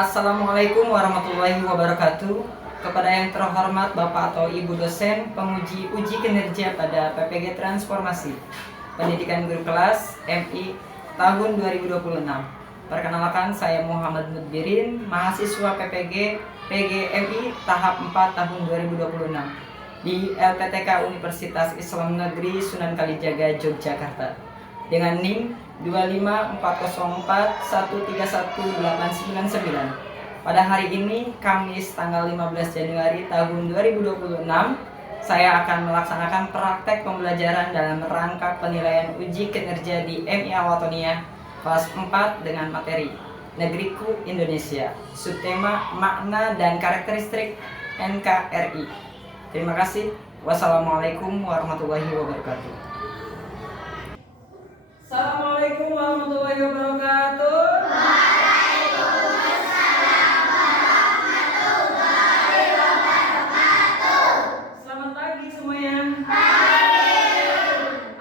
Assalamualaikum warahmatullahi wabarakatuh. Kepada yang terhormat Bapak atau Ibu dosen penguji uji kinerja pada PPG Transformasi Pendidikan Guru Kelas MI tahun 2026. Perkenalkan, saya Muhammad Mudbirin, mahasiswa PPG PGMI tahap 4 tahun 2026 di LPTK Universitas Islam Negeri Sunan Kalijaga, Yogyakarta, dengan NIM 25401318999. Pada hari ini, Kamis tanggal 15 Januari tahun 2026, saya akan melaksanakan praktek pembelajaran dalam rangka penilaian uji kinerja di MI Al-Watoniyah kelas 4 dengan materi Negeriku Indonesia, subtema makna dan karakteristik NKRI. Terima kasih. Wassalamualaikum warahmatullahi wabarakatuh. Assalamualaikum warahmatullahi wabarakatuh. Selamat pagi semuanya.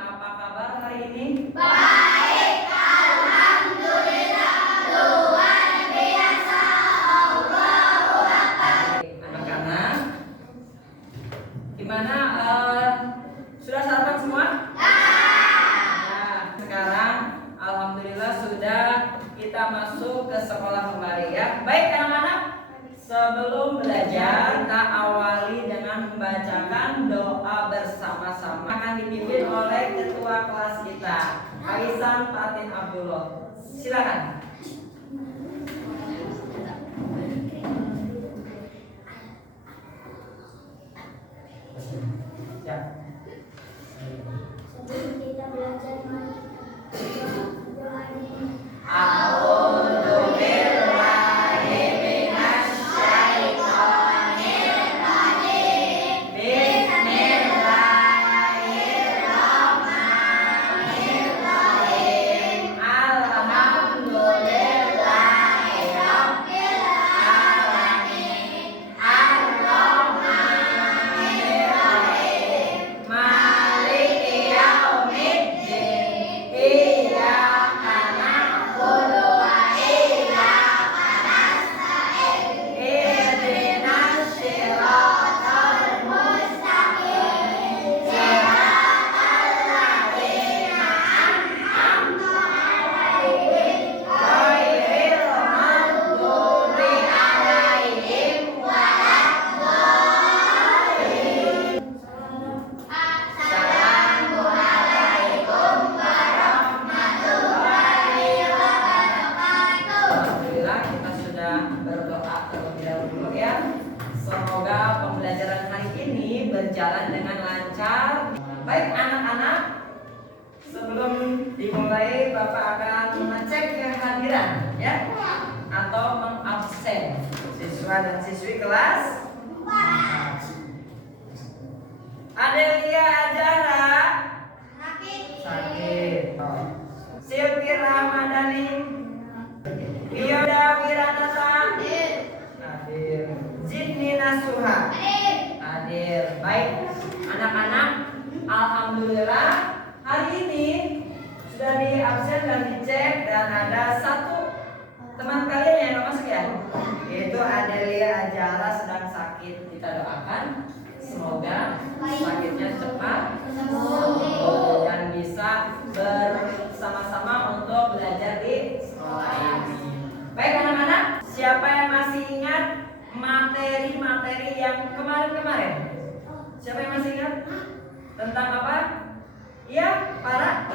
Apa kabar hari ini? Baik, alhamdulillah, luar biasa, Allahu Akbar. Anak-anak, gimana? Sudah sarapan semua? Nah, sekarang alhamdulillah sudah kita masuk ke sekolah kembali ya. Baik anak-anak, sebelum belajar kita awali dengan membacakan doa bersama-sama. Akan dipimpin oleh ketua kelas kita, Aisan Fatin Abdullah. Silakan. Ya. Sebelum kita belajar, mari kita doa ini. Alhamdulillah kita sudah berdoa terlebih dahulu ya. Semoga pembelajaran hari ini berjalan dengan lancar. Baik anak-anak, sebelum dimulai Bapak akan mengecek kehadiran ya, atau mengabsen siswa dan siswi kelas. Adelia Ajara sakit. Silvi Ramadhani, Yoda Wiranata hadir. Zidni Nasuha hadir. Baik anak-anak, alhamdulillah hari ini sudah di absen dan dicek, dan ada satu teman kalian yang nggak masuk ya, yaitu Adelia Ajara sedang sakit. Kita doakan semoga sakitnya cepat sembuh dan bisa bersama-sama untuk belajar di sekolah ini. Baik anak-anak, siapa yang masih ingat materi-materi yang kemarin-kemarin? Siapa yang masih ingat? Tentang apa? Iya, para?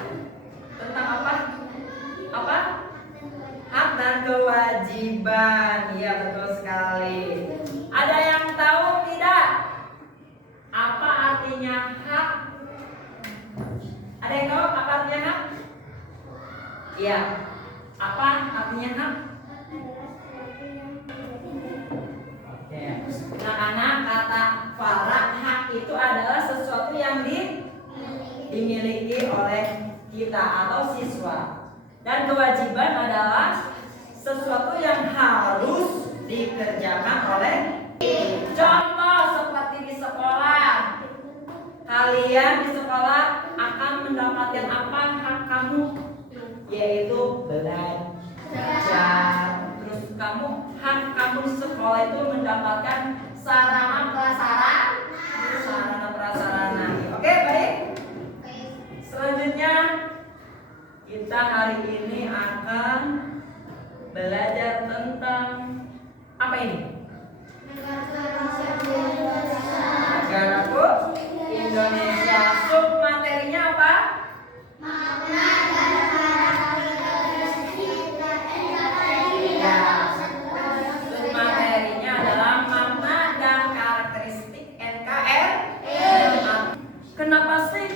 Tentang apa? Apa? Hak dan kewajiban. Iya, betul sekali. Ada yang tahu tidak? Apa artinya hak? Ada yang tahu apa artinya hak? Iya. Apa artinya hak? Oke. Anak-anak, kata Farah, hak itu adalah sesuatu yang dimiliki oleh kita atau siswa. Dan kewajiban adalah sesuatu yang harus dikerjakan oleh. Contoh seperti di sekolah. Kalian di sekolah akan mendapatkan apa hak kamu? Yaitu belajar. Terus kamu hak kamu di sekolah itu mendapatkan sarana prasarana. Oke, baik. Selanjutnya kita hari ini akan belajar tentang apa ini? Negaraku Indonesia. Sub materinya apa? Materinya adalah makna dan karakteristik NKRI. Kenapa sih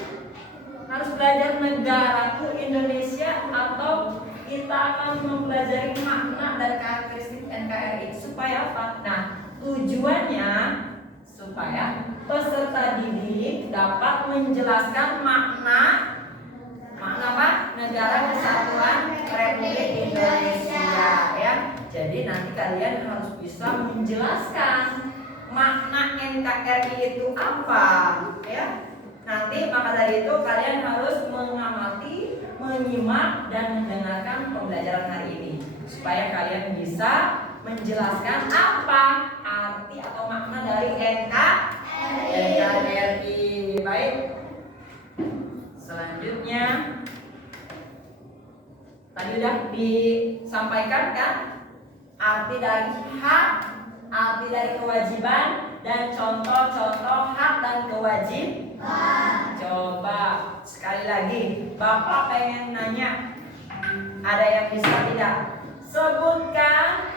harus belajar negaraku Indonesia atau kita akan mempelajari makna dan karakteristik NKRI? Supaya apa? Nah, tujuannya supaya peserta didik dapat menjelaskan makna apa? Negara Kesatuan Republik Indonesia, ya. Jadi nanti kalian harus bisa menjelaskan makna NKRI itu apa, ya. Nanti maka dari itu kalian harus mengamati, menyimak dan mendengarkan pembelajaran hari ini supaya kalian bisa menjelaskan apa arti atau makna dari NKRI. Baik. Selanjutnya tadi sudah disampaikan kan arti dari hak, arti dari kewajiban, dan contoh-contoh hak dan kewajiban. Coba sekali lagi, Bapak pengen nanya, ada yang bisa tidak? Sebutkan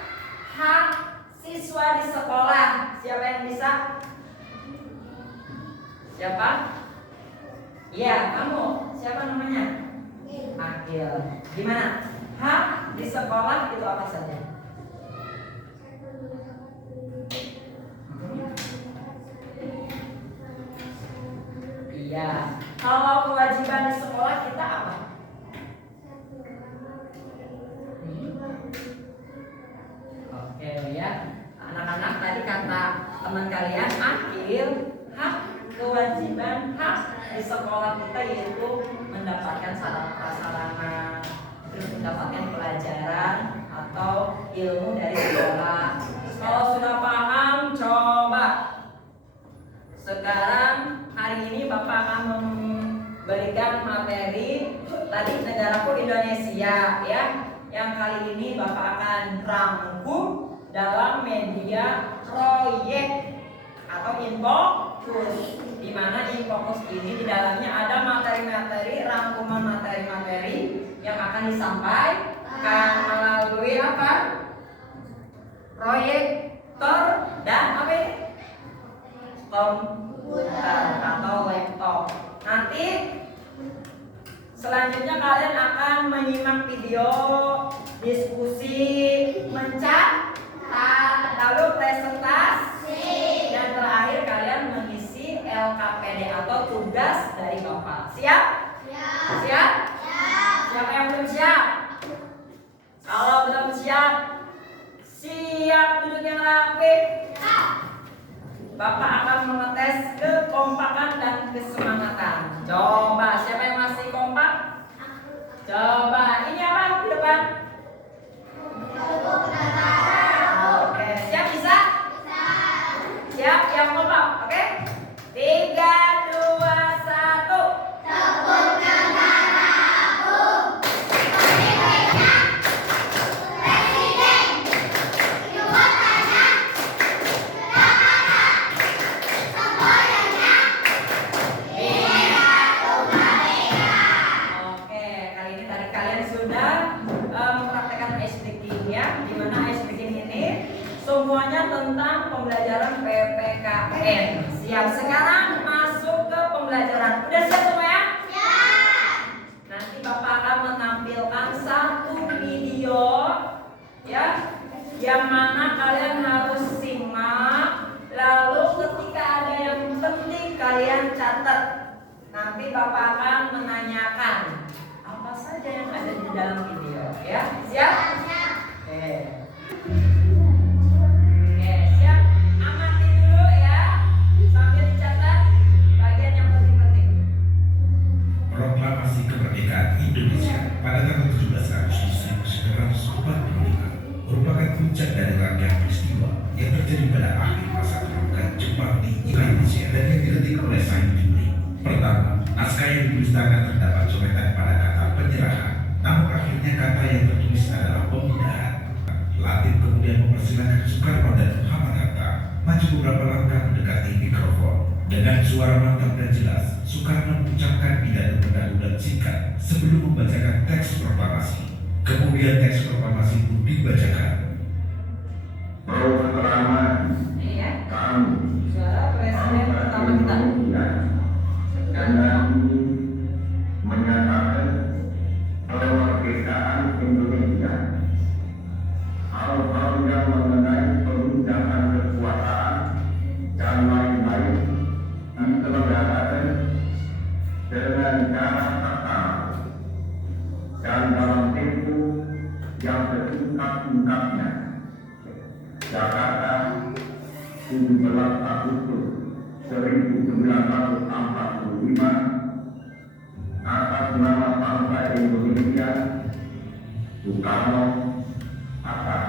hak siswa di sekolah. Siapa yang bisa? Siapa? Iya, kamu. Siapa namanya? Akil. Gimana? Hak di sekolah itu apa saja? Iya. Kalau kewajiban di sekolah kita apa? Oke ya. Anak-anak tadi kata teman kalian Akil, hak kewajiban hak di sekolah kita yaitu mendapatkan sarana prasarana, terus mendapatkan pelajaran atau ilmu dari sekolah. Kalau sudah paham, coba sekarang hari ini Bapak akan memberikan materi tadi negaraku Indonesia, ya. Yang kali ini Bapak akan rangkum dalam media proyek atau infokus, di mana infokus ini di dalamnya ada materi-materi, rangkuman materi-materi yang akan disampaikan melalui apa? Proyektor dan apa ini? Komputer atau laptop. Nanti selanjutnya kalian akan menyimak video diskusi, mencatat, lalu presentasi, dan terakhir kalian mengisi LKPD atau tugas dari Bapak. Siap? Siap? Siapa yang belum siap? Kalau belum siap, siap duduk yang rapi. Bapak akan mengetes kekompakan dan kesemangatan. Coba siapa yang masih kompak? Coba ini apa di depan? Oke, siap bisa? Siap yang kompak, oke? 3, 2, 1. Semuanya tentang pembelajaran PPKN. Siap, sekarang masuk ke pembelajaran. Udah siap semua ya? Siap. Nanti Bapak akan menampilkan satu video, ya, yang mana kalian harus simak. Lalu ketika ada yang penting kalian catat. Nanti Bapak akan menanyakan apa saja yang ada di dalam video, ya. Siap? Siap. Oke. Proklamasi Kemerdekaan Indonesia pada tanggal 17 Agustus 1945 merupakan puncak dari rangkaian peristiwa yang terjadi pada akhir masa kedudukan Jepang di Indonesia dan yang diletik oleh Said Juri. Pertama, naskah yang ditulis tangan terdapat coretan pada kata penyerahan, namun akhirnya kata yang tertulis adalah pemindahan. Latif kemudian mempersilahkan Soekarno dan Muhammad Hatta maju beberapa langkah mendekati mikrofon. Dengan suara mantap dan jelas, Soekarno mengucapkan pidato pendahulu dan singkat sebelum membacakan teks proklamasi. Kemudian teks proklamasi pun dibacakan. Proklamasi kami, Suara Presiden pertama kita. dengan menyatakan kemerdekaan Indonesia. Hal-hal yang mengenai pemindahan kekuasaan dan lain-lain diselenggarakan dengan cara tertata dan dalam tempo yang sesingkat-singkatnya. Jakarta, 17 Agustus 1945, atas nama bangsa Indonesia, Soekarno Hatta.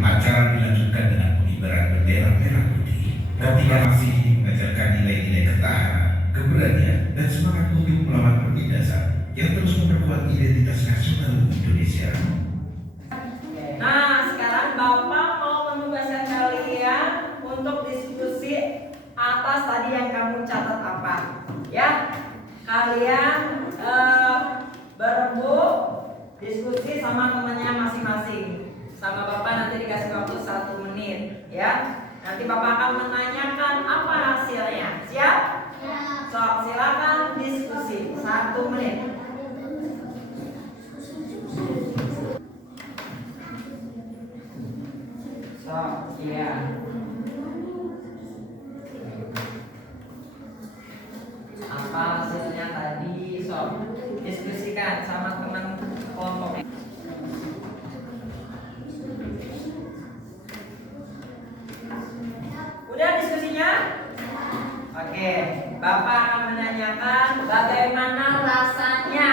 Acara dilanjutkan dengan pengibaran bendera merah putih. Proklamasi ini mengajarkan nilai-nilai ketahanan, keberanian, dan semangat untuk melawan penindasan yang terus memperkuat identitas nasional Indonesia. Nah, sekarang Bapak mau menugaskan kalian untuk diskusi atas tadi yang kamu catat apa. Ya, kalian berembuk diskusi sama temannya masing-masing. Sama Bapak nanti dikasih waktu 1 menit, ya. Nanti Bapak akan menanyakan apa hasilnya. Siap? So, silakan diskusi 1 menit. So, iya. Apa hasilnya tadi? So, diskusikan sama teman kelompoknya. Udah diskusinya? Oke, Bapak akan menanyakan bagaimana rasanya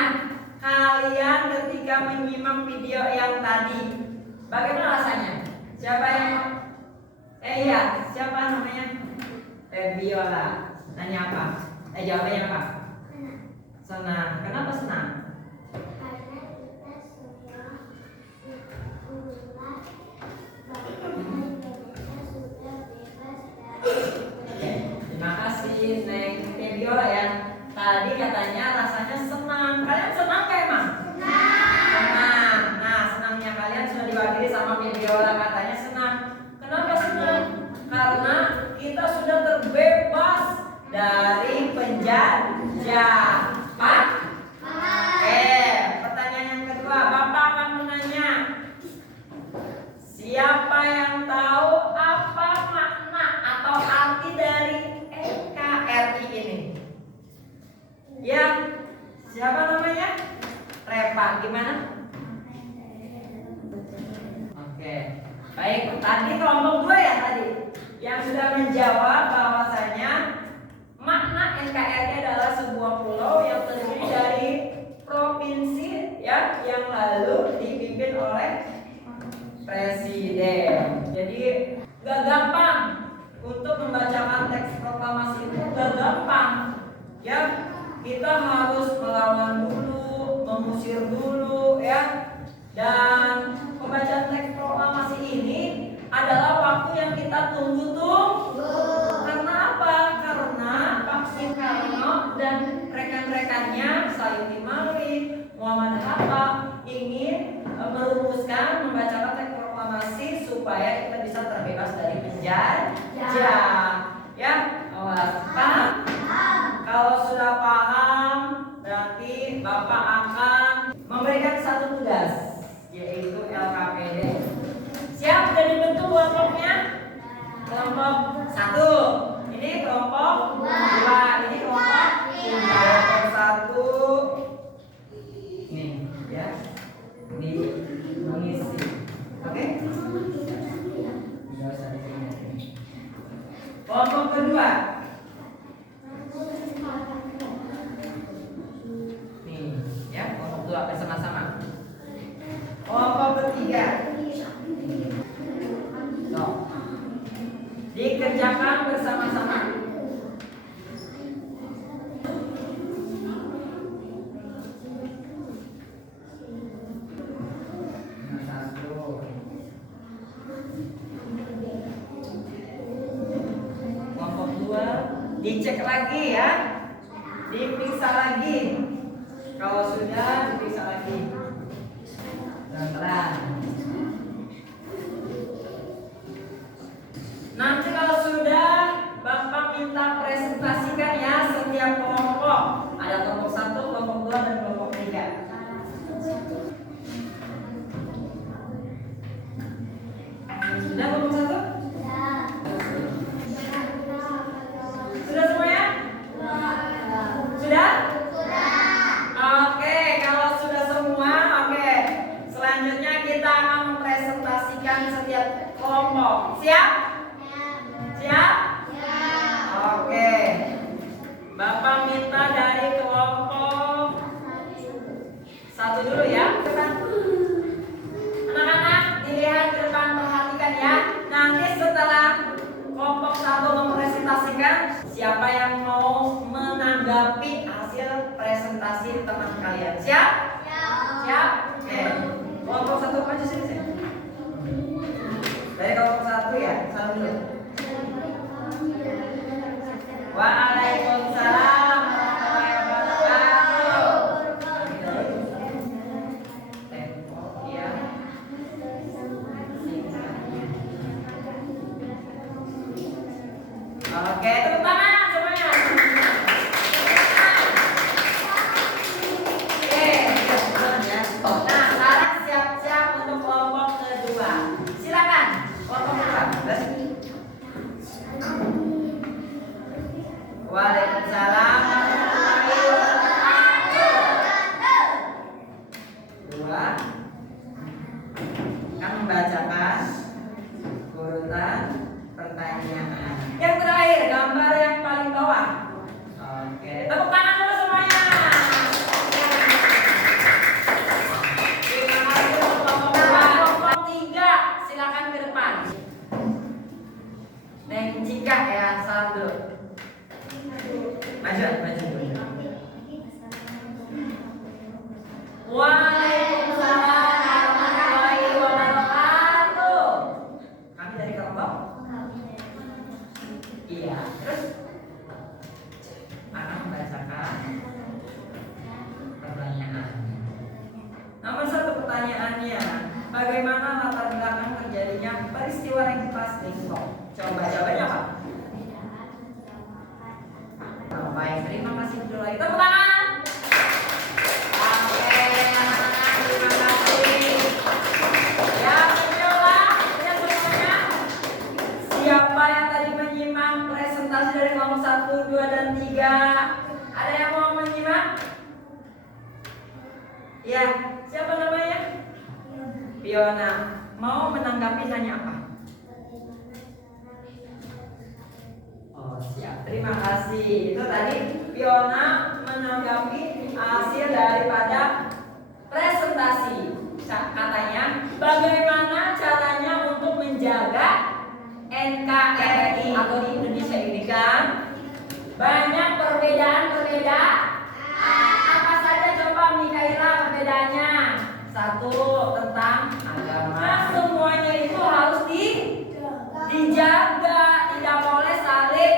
kalian ketika menyimak video yang tadi. Bagaimana rasanya? Siapa yang iya, siapa namanya? Viola. Nanya apa? Jawabannya apa? Senang. Kenapa senang? Terima kasih Neng Viola ya. Tadi katanya rasanya senang. Kalian senang gak emang? Senang. Nah, senangnya kalian sudah diwakili sama Viola, katanya senang. Kenapa senang? Karena kita sudah terbebas dari penjajah. Pak? Pertanyaan yang kedua, Bapak akan menanya, siapa yang tahu apa makna atau arti dari NKRI ini? Ya, siapa namanya? Repa, gimana? Oke, baik. Tadi kelompok 2 ya tadi yang sudah menjawab bahwasanya makna NKRI adalah sebuah pulau yang terdiri dari provinsi ya yang lalu dipimpin oleh presiden. Jadi gak gampang untuk membacakan teks proklamasi itu, gak gampang. Ya, kita harus melawan dulu, mengusir dulu ya. Dan pembacaan teks proklamasi ini adalah waktu yang kita tunggu-tunggu. Karena apa? Karena Pak Soekarno dan rekan-rekannya Sayuti Malik, Muhammad Hatta ingin merumuskan membacakan teks proklamasi supaya kita bisa terbebas dari penjajah. Ya, awas. Paham? Kalau sudah paham, berarti Bapak akan memberikan satu tugas, yaitu LKPD. Siap? Sudah dibentuk kelompoknya? Kelompok 1. Ini kelompok 2. Ini kelompok 3. Kelompok 1. Nih, ya. Di mengisi. Oke? Enggak usah diingat. Kelompok kedua. Nih, ya, kelompok 2 bersama-sama. Kelompok ketiga. dicek lagi ya, diperiksa lagi. Kalau sudah, diperiksa lagi. Pelan-pelan. Nanti kalau sudah, Bapak minta presentasikan ya setiap kelompok. Ada kelompok 1, kelompok 2, dan kelompok 3. Sudah kelompok 1? Sudah semuanya? Sudah? Oke, kalau sudah semua, oke. Selanjutnya kita akan mempresentasikan setiap kelompok. Siap? Siap? Oke. Bapak minta dari kelompok 1 dulu ya. Anak-anak dilihat ke depan, perhatikan ya. Nanti setelah kelompok 1 mempresentasikan, siapa yang mau menanggapi hasil presentasi teman kalian? Siap? Siap? Oke. Kelompok 1 maju sini. Dari kelompok 1 ya, salam dulu. Waalaikumsalam warahmatullahi wabarakatuh. Tempo ya. Oke, tepuk tangan semuanya. Oke, ya. Nah, sekarang siap-siap untuk kelompok kedua. Silakan, kelompok kedua. Waalaikumsalam warahmatullahi wabarakatuh. Dua, akan membacakan urutan pertanyaan. Yang terakhir, gambar yang paling bawah. Oke, tepuk tangan dulu semuanya. Terima kasih untuk kelompok dua. Kelompok 3, silakan ke depan. Neng Cika ya, salam dulu. Maju. Waalaikumsalam warahmatullahi wabarakatuh. Kami dari kelompok? Iya. Terus akan membacakan pertanyaan. Nomor 1 pertanyaannya, bagaimana latar belakang terjadinya peristiwa Reggipas Dingkok? Coba jawabannya apa? Baik, terima kasih dulu lagi. Tepuk tangan. Oke, anak-anak, terima kasih. Ya, begitulah ya semuanya. Siapa yang tadi menyimak presentasi dari kelompok 1, 2, dan 3? Ada yang mau menyimak? Ya, siapa namanya? Fiona. Mau menanggapi nanya apa? Oh, siap. Terima kasih. Itu tadi Fiona menanggapi hasil daripada presentasi. Katanya, bagaimana caranya untuk menjaga NKRI atau di Indonesia ini kan banyak perbedaan. Apa saja coba Mikaela perbedaannya? 1, tentang agama. Semuanya itu harus dijaga, tidak boleh saling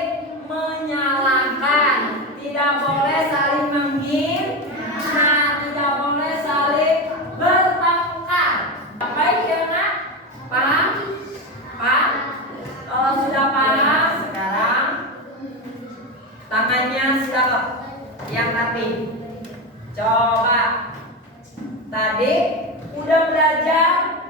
menyalahkan, tidak boleh saling menghina, tidak boleh saling bertengkar. Baik ya nak? Paham? Kalau sudah paham, sekarang tangannya siapa yang rapi? Coba. Tadi udah belajar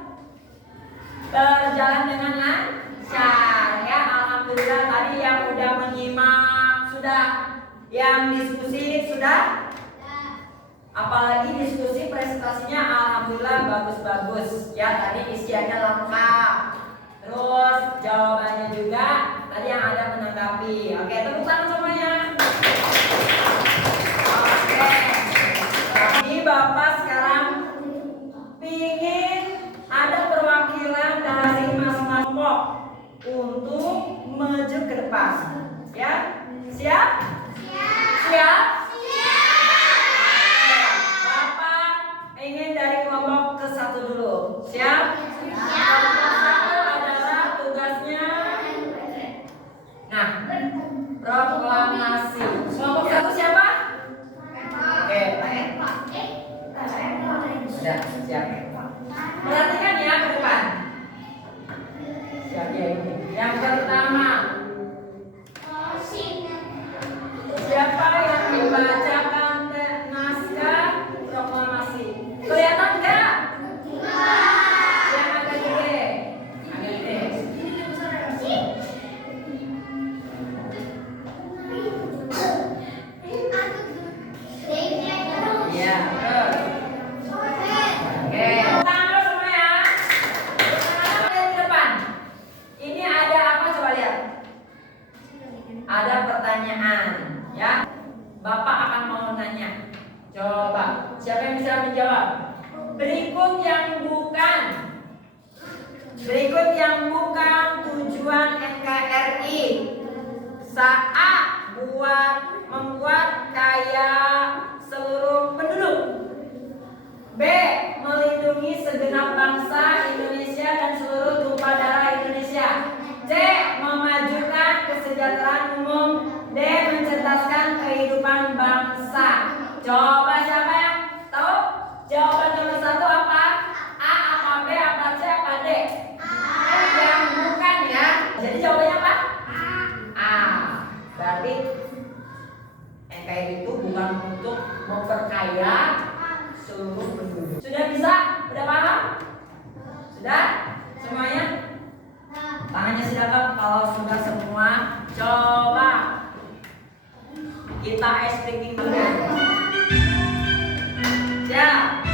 berjalan dengan lancar ya, alhamdulillah. Tadi yang udah menyimak sudah, yang diskusi sudah, apalagi diskusi presentasinya alhamdulillah bagus ya. Tadi isiannya lengkap, terus jawabannya juga tadi yang ada menanggapi. Oke, tepuk tangan semuanya. Oke, tapi Bapak sekarang ingin ada perwakilan dari masing-masing kelompok untuk maju ke depan. Ya, siap? Siap? Bapak ingin dari kelompok ke 1 dulu. Siap? Kelompok 1 adalah tugasnya. Nah, proklaim Sudah, siap. Perhatikan ya ke depan. Siap ya ini. Yang pertama, siapa yang membacakan naskah proklamasi? Kelihatan enggak? Yang agak gede. Agak gede. Iya, terus. Oke. Tangan semua ya. Lihat ke depan. Ini ada apa, coba lihat. Ada pertanyaan, ya. Bapak akan mau nanya. Coba, siapa yang bisa menjawab? Berikut yang bukan tujuan NKRI saat membuat kaya seluruh penduduk. B. Melindungi segenap bangsa Indonesia dan seluruh tumpah darah Indonesia. C. Memajukan kesejahteraan umum. D. Mencerdaskan kehidupan bangsa. Coba siapa yang tahu? Jawaban nomor 1 apa? A apa B apa C apa D? Yang bukan ya. Jadi jawabannya apa? A. Berarti NKRI itu bukan untuk memperkaya seluruh penduduk. Sudah bisa? Sudah paham? Sudah? Semuanya? Tangannya sudah kan? Kalau sudah semua, coba kita speaking dulu. Siap.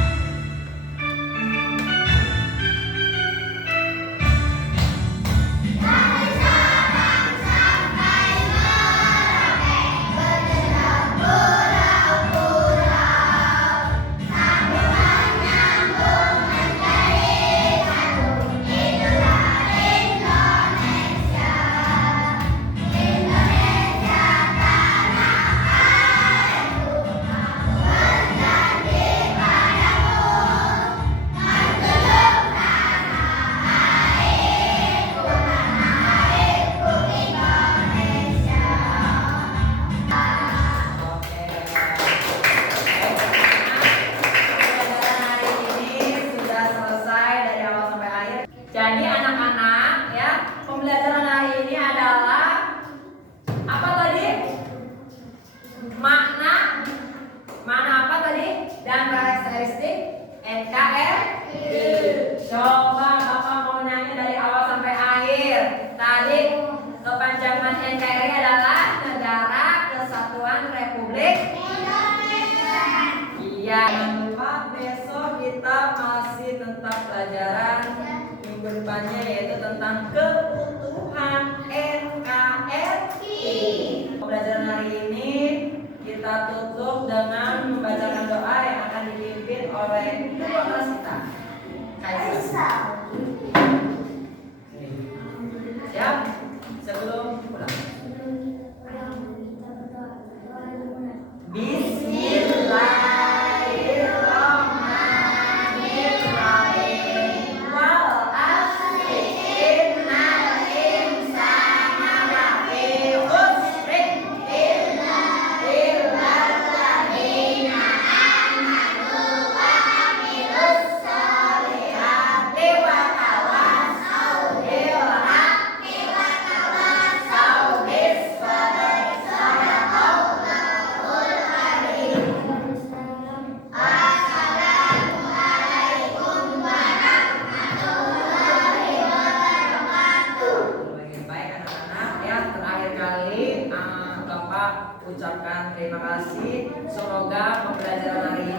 Jadi anak-anak ya, pembelajaran hari ini adalah apa tadi? Makna apa tadi? Dan karakteristik NKRI. Coba Bapak mau nanya dari awal sampai akhir. Tadi kepanjangan NKRI adalah Negara Kesatuan Republik Indonesia. Iya, jangan lupa besok kita masih tentang pelajaran minggu depannya, yaitu tentang keutuhan NKRI. Pembelajaran hari ini kita tutup dengan membacakan doa yang akan dipimpin oleh ketua kelas kita, Kaisar. Siap? Sebelum pulang. Bismillahirrahmanirrahim. Wal asri innal insana lafi khusrin illa lilladzina amanu wa amilus sholihati wa tawassaw bil haqqi wa tawassaw bis sabri. Sadaqallahul azim. Assalamualaikum warahmatullahi wabarakatuh. Baik anak-anak ya, terakhir kali Bapak ucapkan terima kasih. Semoga pembelajaran hari ini